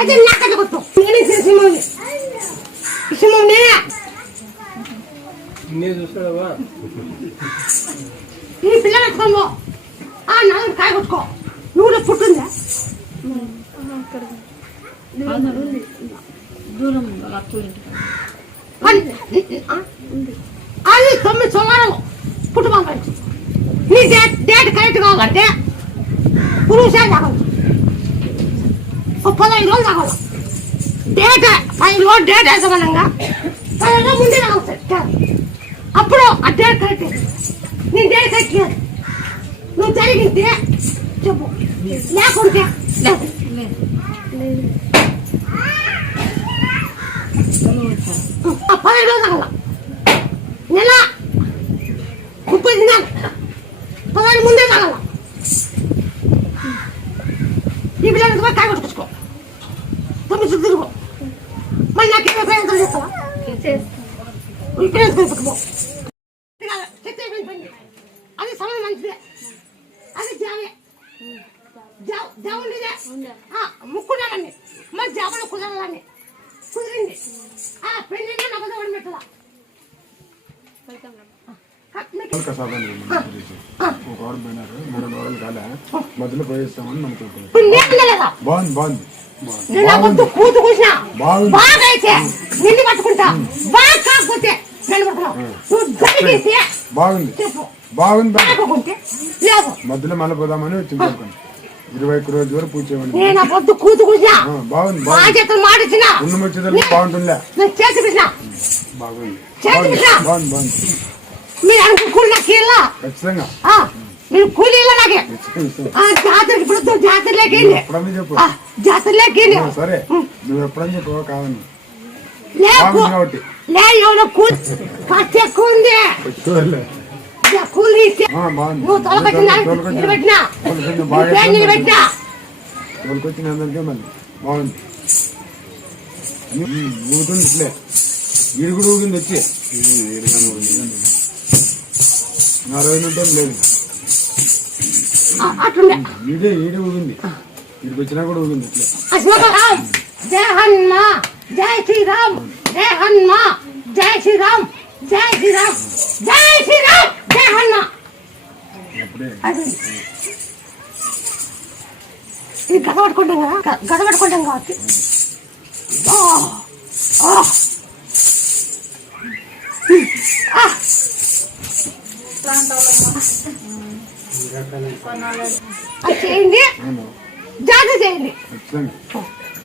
అదే నాకట్ట కొట్టు నేనే సింహం సింహం నేనే చూస్తావా ఈ పిల్లలు ఎత్తుకోమో ఆ నలుగురు కాయ కొట్టుకో నువ్వు పుట్టిందా దూరం అది 9 సంవత్సరాలు పుట్టుకోవాలి నీ డేట్ కరెక్ట్ కావాలంటే పురుషాలు తాగదు 15 రోజులు తాగాలి డేట్ 5 రోజులు డేట్ వేసమనంగా 10 రోజులు ముందే తాగుతాయి అప్పుడు ఆ డేట్ కరెక్ట్ నీ డేట్ కరెక్ట్ నువ్వు జరిగితే చెప్పు లేకుంటే లేదు 15 రోజులు తాగాల నెల 30 దినాలు 15 ముందే తాగాల ఈ పిల్లలకి కాయ కొట్టుకొచ్చుకో 9 తిరుగు మళ్ళీ నాకేమో ప్రయత్నం చేస్తావా ఇప్పుడు అది సమయం మంచిదే అది జావే జావ ఉండేదే ముక్కున్నానండి మరి జావలో కుదరాలని కుదిరింది పెళ్ళి నాకు పెట్టాలా మధ్యలో పోయిస్తామని నమ్ముకుంటున్నాను బాగుంది కూతు కూసిన బాగా అయితే నిన్ను పట్టుకుంటా బాగా కాకపోతే బాగుంది మధ్యలో మళ్ళీ పోదామని వచ్చింది 21 రోజు వరకు పూజ చేయమని నేను పొద్దు కూతు కూసిన బాగుంది మాటిచ్చిన బాగుంటుందా బాగుంది మీరు అనుకున్న కీళ్ళ ఖచ్చితంగా మీరు కూలీల నాకే జాతరకి ఇప్పుడు జాతరలోకి చెప్పు జాతరలోకి సరే నువ్వు ఎప్పుడని చెప్పు కాదని కాబట్టి ఎక్కువ ఉంది కూలీ నువ్వు తొలకొచ్చిన తోలుకొచ్చిన అందరికీ మళ్ళీ బాగుంది ఊగుతుంది ఇట్లే ఈడు కూడా ఊగింది వచ్చి 40 నిమిషం లేదు ఈడే ఊగింది ఇక్కడికి వచ్చినా కూడా ఊగింది ఇట్లే జై హనుమా జై శ్రీరామ్ జై హనుమా జై శ్రీరామ్ జై శ్రీరామ్ జై శ్రీరామ్ జై హనుమా ఇది గడబట్టుకుంటాం కాబట్టి చేయండి జాగ్రత్త చేయండి